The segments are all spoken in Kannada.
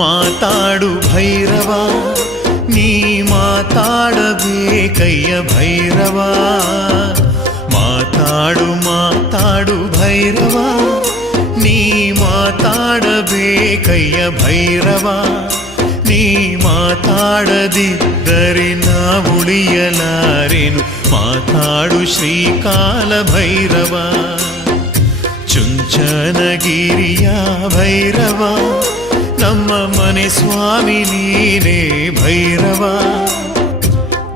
ಮಾತಾಡು ಭೈರವ, ನೀ ಮಾತಾಡಬೇಕಯ್ಯ ಭೈರವ. ಮಾತಾಡು ಭೈರವ, ನೀ ಮಾತಾಡಬೇಕಯ್ಯ ಭೈರವ. ನೀ ಮಾತಾಡದಿದ್ದರೆ ನಾ ಉಳಿಯಲಾರೆನು, ಮಾತಾಡು ಶ್ರೀಕಾಲ ಭೈರವ. ಚುಂಚನಗಿರಿಯ ಭೈರವ, ನಮ್ಮ ಮನೆ ಸ್ವಾಮಿ ನೀನೇ ಭೈರವ.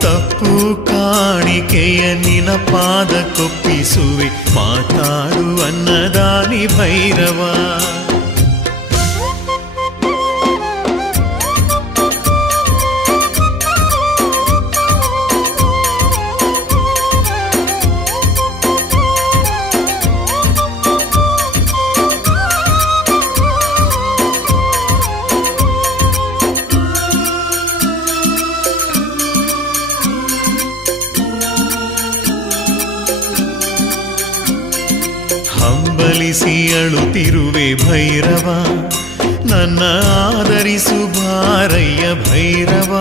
ತಪ್ಪು ಕಾಣಿಕೆಯ ನಿನ ಪಾದ ಕೊಪ್ಪಿಸುವೆ, ಮಾತಾಡು ಅನ್ನದಾನಿ ಭೈರವ. ಹಂಬಲಿಸಿ ಅಳುತ್ತಿರುವೆ ಭೈರವ, ನನ್ನ ಆದರಿಸು ಬಾರಯ್ಯ ಭೈರವ.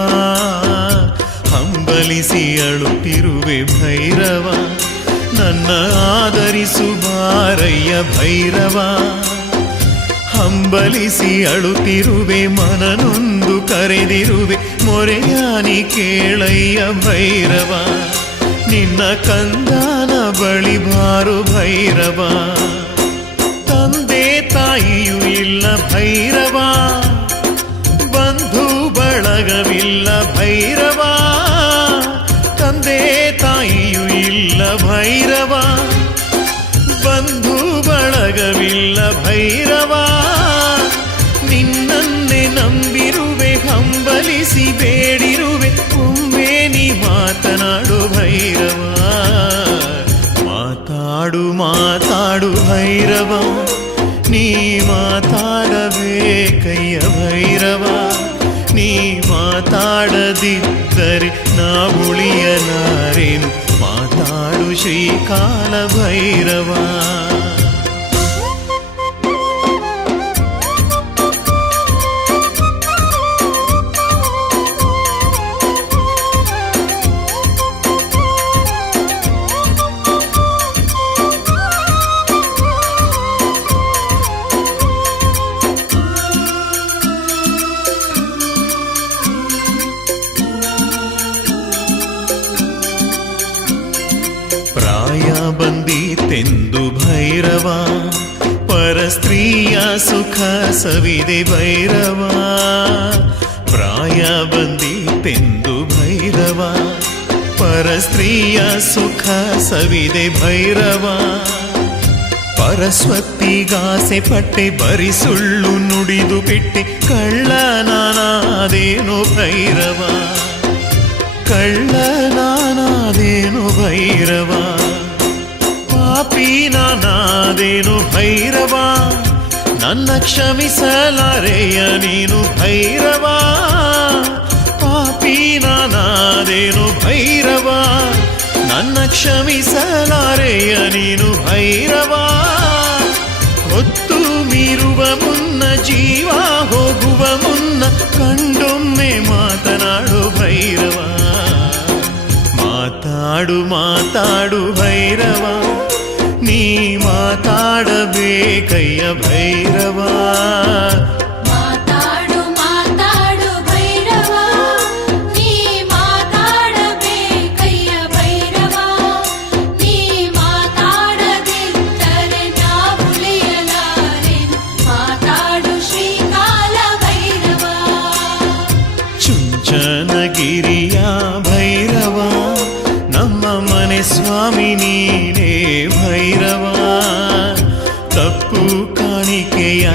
ಹಂಬಲಿಸಿ ಅಳುತ್ತಿರುವೆ ಭೈರವ, ನನ್ನ ಆದರಿಸು ಬಾರಯ್ಯ ಭೈರವ. ಹಂಬಲಿಸಿ ಅಳುತ್ತಿರುವೆ ಮನನೊಂದು ಕರೆದಿರುವೆ, ಮೊರೆಯಾನಿ ಕೇಳಯ್ಯ ಭೈರವ. ನಿನ್ನ ಕಂದನ ಬಳಿ ಬಾರು ಭೈರವ. ತಂದೆ ತಾಯಿಯೂ ಇಲ್ಲ ಭೈರವ, ಬಂಧು ಬಳಗವಿಲ್ಲ ಭೈರವ. ತಂದೆ ತಾಯಿಯೂ ಇಲ್ಲ ಭೈರವ, ಬಂಧು ಬಳಗವಿಲ್ಲ ಭೈರವ. ನಿನ್ನನ್ನೇ ನಂಬಿರುವೆ, ಹಂಬಲಿಸಿ ಬೇಡಿರುವೆ, ಒಮ್ಮೆ ನೀ ಮಾತನಾಡು ಭೈರವ. ಮಾತಾಡು ಭೈರವ, ನೀ ಮಾತಾಡಬೇಕಯ್ಯ ಭೈರವ. ನೀ ಮಾತಾಡದಿದ್ದರೆ ನಾ ಉಳಿಯಲಾರೆನು, ಮಾತಾಡು ಶ್ರೀಕಾಲ ಭೈರವ. ಪ್ರಾಯ ಬಂದೀತೆಂದು ಭೈರವ, ಪರಸ್ತ್ರೀಯ ಸುಖ ಸವಿದೆ ಭೈರವ. ಪ್ರಾಯ ಬಂದೀತೆಂದು ಭೈರವ, ಪರಸ್ತ್ರೀಯ ಸುಖ ಸವಿದೆ ಭೈರವ. ಪರಸ್ವತ್ತಿಗಾಸೆ ಪಟ್ಟೆ, ಬರಿ ಸುಳ್ಳು ನುಡಿದು ಬಿಟ್ಟೆ, ಕಳ್ಳನಾನಾದೇನು ಭೈರವ. ಕಳ್ಳನಾನಾದೇನು ಭೈರವ, ಪಾಪಿ ನಾನಾದೇನು ಭೈರವ. ನನ್ನ ಕ್ಷಮಿಸಲಾರೆಯ ನೀನು ಭೈರವ. ಪಾಪಿ ನಾನಾದೇನು ಭೈರವ, ನನ್ನ ಕ್ಷಮಿಸಲಾರೆಯ ನೀನು ಭೈರವ. ಹೊತ್ತು ಮೀರುವ ಮುನ್ನ, ಜೀವ ಹೋಗುವ ಮುನ್ನ, ಕಂಡೊಮ್ಮೆ ಮಾತನಾಡು ಭೈರವ. ಮಾತಾಡು ಭೈರವ, ನೀ ಮಾತಾಡಬೇಕಯ್ಯ ಭೈರವ. ಮಾತಾಡು ಭೈರವ, ನೀ ಮಾತಾಡಬೇಕಯ್ಯ ಭೈರವ. ನೀ ಮಾತಾಡದಿದ್ದರೆ ನಾ ಉಳಿಯಲಾರೆನು, ಮಾತಾಡು ಶ್ರೀಕಾಲ ಭೈರವ. ಚುಂಚನಗಿರಿಯ ಭೈರವ, ನಮ್ಮ ಮನೆ ಸ್ವಾಮಿ ನೀನೇ ಭೈರವ. ತಪ್ಪು ಕಾಣಿಕೆಯ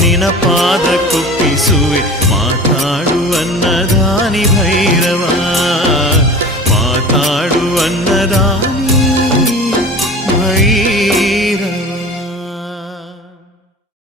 ನಿನ ಪಾದ ಕೊಪ್ಪಿಸುವೆ, ಮಾತಾಡು ಅನ್ನದಾನಿ ಭೈರವ. ಮಾತಾಡು ಅನ್ನದಾನಿ ಭೈರವ.